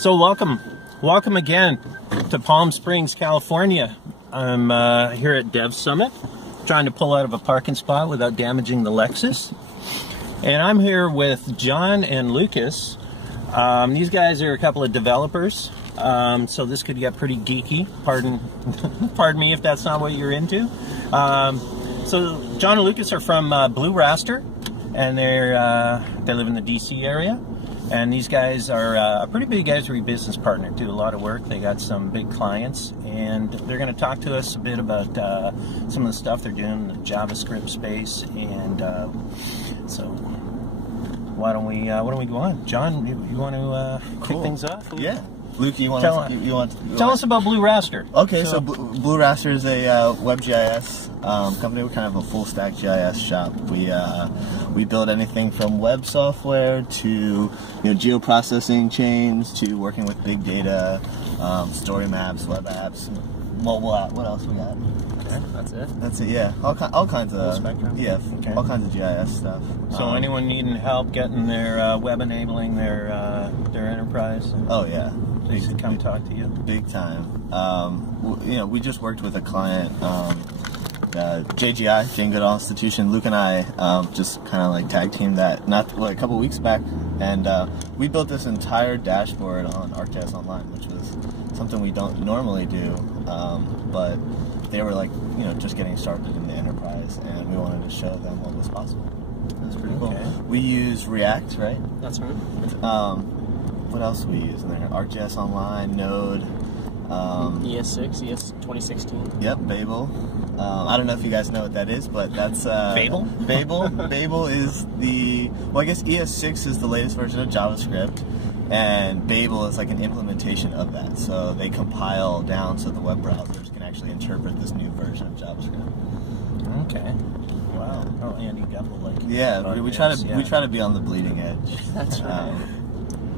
So welcome again to Palm Springs, California. I'm here at Dev Summit, trying to pull out of a parking spot without damaging the Lexus. And I'm here with John and Lucas. These guys are a couple of developers, so this could get pretty geeky. Pardon me if that's not what you're into. So John and Lucas are from Blue Raster, and they live in the DC area. And these guys are a pretty big Esri business partner, do a lot of work. They got some big clients, and they're going to talk to us a bit about some of the stuff they're doing in the JavaScript space. And so why don't we go on? John, you want to kick things off? Yeah. Luke, you want tell us about Blue Raster. Okay, so Blue Raster is a WebGIS company. We're kind of a full stack GIS shop. We build anything from web software to geoprocessing chains to working with big data, story maps, web apps, mobile app. What else we got? Okay, that's it. That's it. Yeah, all kinds of spectrum. Yeah, okay. All kinds of GIS stuff. So anyone needing help getting their web enabling their enterprise? Oh yeah. They should come talk to you. Big time. We just worked with a client, JGI, Jane Goodall Institution. Luke and I just kind of like tag teamed that a couple weeks back, and we built this entire dashboard on ArcGIS Online, which was something we don't normally do, but they were like just getting started in the enterprise, and we wanted to show them what was possible. That's pretty cool. Okay. We use React, right? That's right. What else do we use in there? ArcGIS Online, Node. ES6, ES 2016. Yep, Babel. I don't know if you guys know what that is, but that's... Babel? Babel is I guess ES6 is the latest version of JavaScript, and Babel is like an implementation of that. So they compile down so the web browsers can actually interpret this new version of JavaScript. Okay. Wow. Oh, Andy Gupple, like... Yeah, we try to be on the bleeding edge. That's right.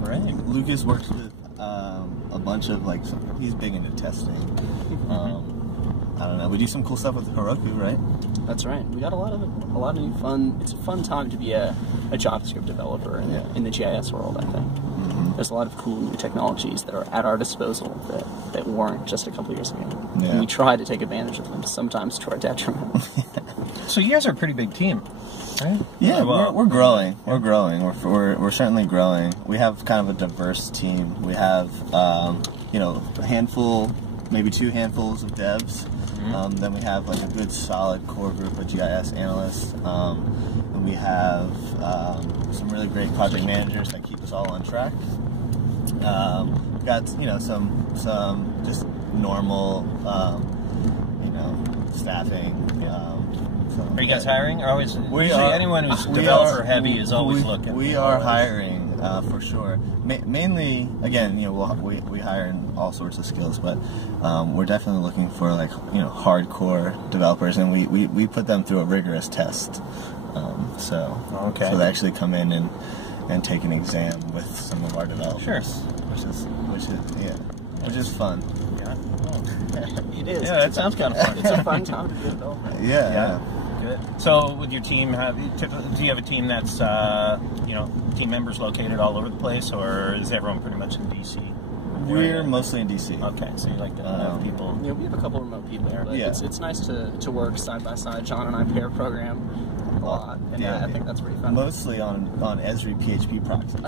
Right. Lucas works with a bunch of he's big into testing. I don't know. We do some cool stuff with Heroku, right? That's right. We got a lot of new fun. It's a fun time to be a JavaScript developer in the GIS world. I think there's a lot of cool new technologies that are at our disposal that weren't just a couple years ago. Yeah. And we try to take advantage of them, sometimes to our detriment. So you guys are a pretty big team. Right? Yeah, we're growing. We're growing. We're certainly growing. We have kind of a diverse team. We have a handful, maybe 2 handfuls of devs. Then we have a good solid core group of GIS analysts. And we have some really great project managers that keep us all on track. We've got some just normal staffing. Are you guys hiring? Anyone who's developer heavy is always looking. We are hiring for sure. Mainly, again, we hire in all sorts of skills, but we're definitely looking for hardcore developers, and we put them through a rigorous test. So they actually come in and take an exam with some of our developers. Sure. Which is fun. Yeah. It is. Yeah, that sounds kind of fun. It's a fun time to be a developer. Yeah. Good. So, with your team, do you have a team that's team members located all over the place, or is everyone pretty much in DC? We're mostly in DC. Okay, so you like to have people. Yeah, we have a couple remote people, but it's nice to work side by side. John and I pair program a lot, and I think that's pretty fun. Mostly on Esri PHP proxies.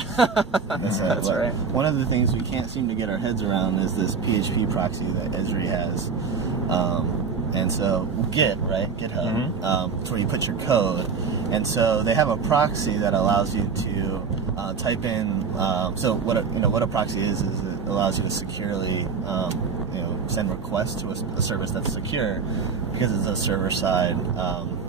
That's right. One of the things we can't seem to get our heads around is this PHP proxy that Esri has. And so GitHub, it's where you put your code, and so they have a proxy that allows you to type in. So what a proxy is it allows you to securely send requests to a service that's secure, because it's a server-side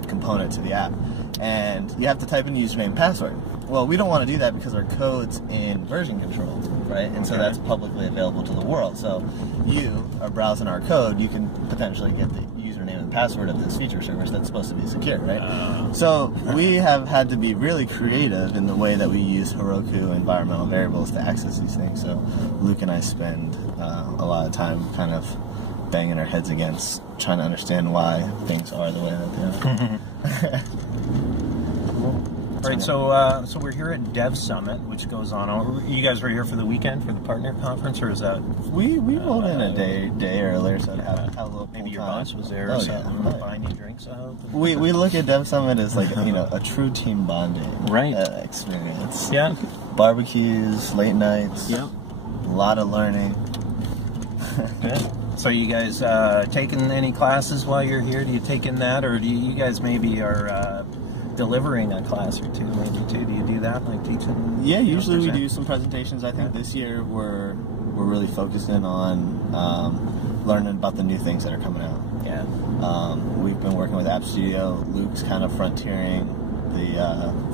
component to the app, and you have to type in username and password. Well, we don't want to do that because our code's in version control, right? And so that's publicly available to the world. So you are browsing our code, you can potentially get the username and password of this feature service that's supposed to be secure, right? So we have had to be really creative in the way that we use Heroku environmental variables to access these things. So Luke and I spend a lot of time kind of banging our heads against trying to understand why things are the way that they are. All right, so we're here at Dev Summit, which goes on. You guys were here for the weekend for the partner conference, or is that? We rolled in a day earlier, so to have a little maybe your time. boss was there or something, buying you drinks. I hope. We look at Dev Summit as like a true team bonding experience. Yeah, barbecues, late nights. Yeah, a lot of learning. Good. So you guys taking any classes while you're here? Do you take in that, or do you guys maybe are delivering a class or two, maybe too? Do you do that, like teaching? Yeah, usually we do some presentations. I think this year we're really focusing on learning about the new things that are coming out. Yeah. We've been working with App Studio. Luke's kind of frontiering the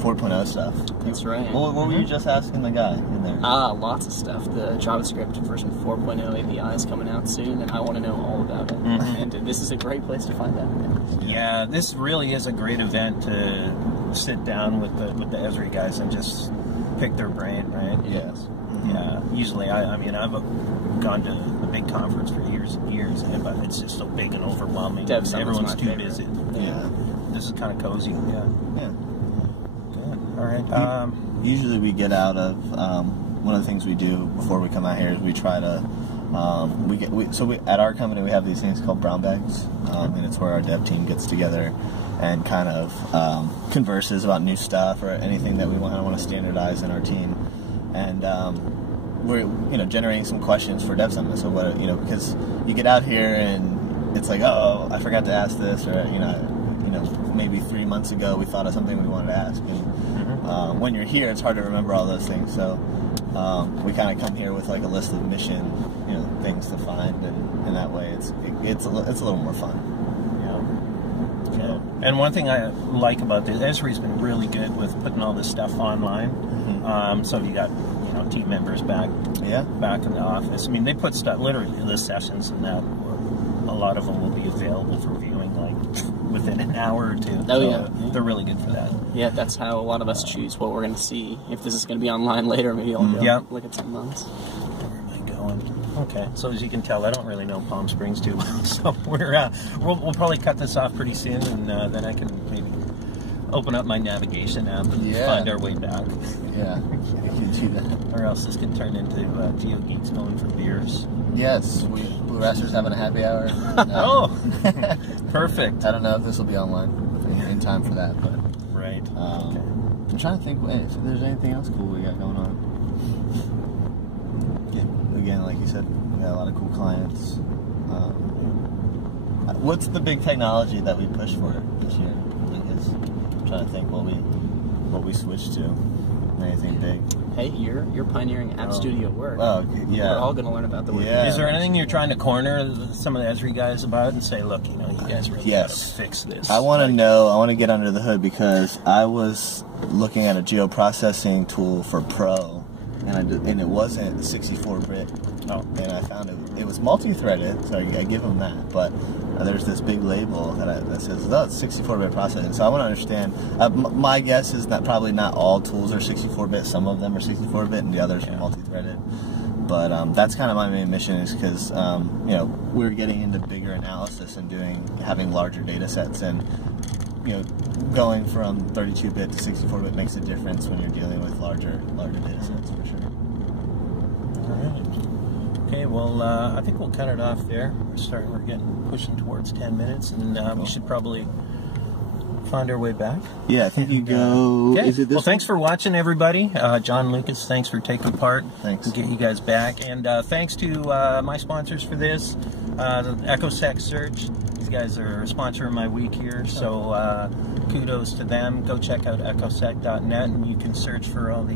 4.0 stuff. That's right. What were you just asking the guy in there? Lots of stuff. The JavaScript version 4.0 API is coming out soon, and I want to know all about it. And this is a great place to find out. Yeah, this really is a great event to sit down with the Esri guys and just pick their brain, right? Yes. Yeah. Usually, I mean, I've gone to a big conference for years and years, but it's just so big and overwhelming. Dev Summit's Everyone's my too favorite. busy. Yeah. This is kind of cozy. Yeah. Yeah. Good. All right. Usually we get out of one of the things we do before we come out here is we try to at our company we have these things called brown bags, and it's where our dev team gets together and kind of converses about new stuff or anything that we want to standardize in our team, and we're generating some questions for Dev Summit. So what because you get out here and it's like, oh, I forgot to ask this, or maybe 3 months ago we thought of something we wanted to ask, and when you're here it's hard to remember all those things. So we kind of come here with like a list of mission things to find, and that way it's a little more fun. Yeah. And one thing I like about this, Esri's been really good with putting all this stuff online. So you got team members back in the office. I mean, they put stuff literally the sessions and that. A lot of them will be available for viewing like within an hour or two. Oh, so yeah. They're really good for that. Yeah, that's how a lot of us choose what we're going to see. If this is going to be online later, maybe I'll go look at some months. Where am I going? Okay, so as you can tell, I don't really know Palm Springs too well, so we'll probably cut this off pretty soon, and then I can maybe open up my navigation app and find our way back. Yeah, you can do that. Or else this can turn into GeoGeeks going for beers. Yes, Blue Raster's having a happy hour. Perfect. I don't know if this will be online in time for that, but right. I'm trying to think if there's anything else cool we got going on. Yeah, again, like you said, we got a lot of cool clients. What's the big technology that we pushed for this year? I guess I'm trying to think what we switched to. Anything big? Hey, you're pioneering App Studio work. Oh, okay. Yeah. We're all going to learn about the work. Yeah. Is there anything you're trying to corner some of the Esri guys about and say, look, you guys really got to fix this? I want to know. I want to get under the hood because I was looking at a geoprocessing tool for Pro, and it wasn't 64-bit. Oh. And I found it was multi-threaded, so I give them that. But there's this big label that says, oh, it's 64-bit processing. So I want to understand. My guess is that probably not all tools are 64-bit. Some of them are 64-bit, and the others are multi-threaded. But that's kind of my main mission, is because we're getting into bigger analysis and having larger data sets, and going from 32-bit to 64-bit makes a difference when you're dealing with larger data sets, for sure. All right. Okay, well, I think we'll cut it off there. We're pushing towards 10 minutes, and we should probably find our way back. Yeah, I think you go. Okay. Is it this? Well, thanks for watching, everybody. John Lucas, thanks for taking part. Thanks. We'll get you guys back, and thanks to my sponsors for this, EchoSec Search. These guys are sponsoring my week here, so kudos to them. Go check out echosec.net, and you can search for all the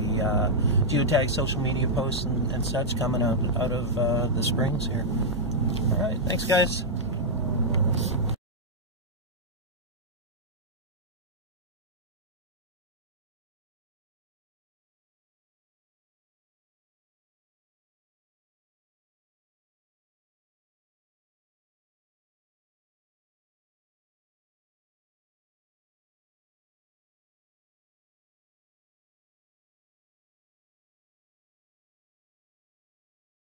geotag social media posts and such coming out of the springs here. All right, thanks, guys.